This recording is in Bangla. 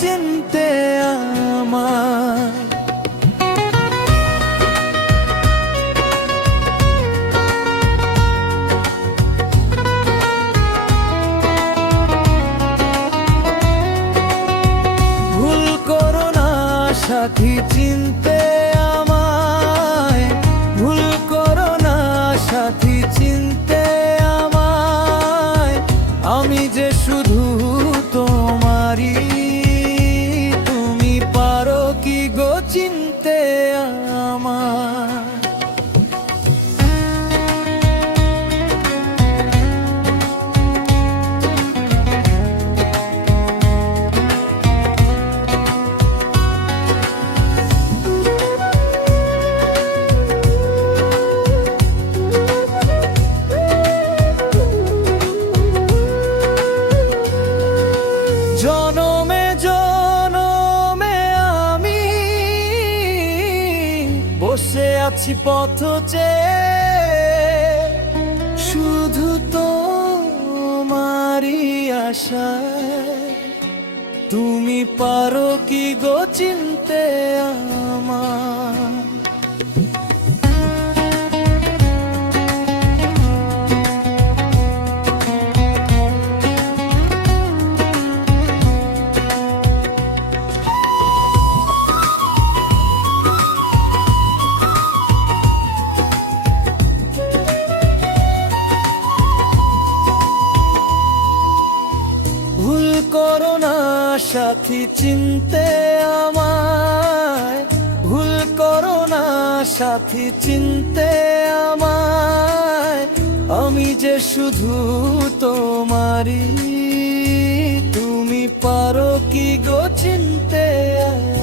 চিনতে আমার। ভুল করো না সাথী চিনতে আমায়, ভুল করো না সাথী চিনতে আমায়। আমি যে শুধু তোমারই, তুমি পারো কি গো চিনতে আমায়। জনমে জনমে আমি বসে আছি পথ চেয়ে, শুধু তোমারই আশায়। তুমি পারো কি গো চিনতে আমায়। ভুল করো না সাথী চিনতে আমায়, ভুল করো না সাথী চিনতে আমায়। আমি যে শুধু তোমারই, তুমি পারো কি গো চিনতে আমায়।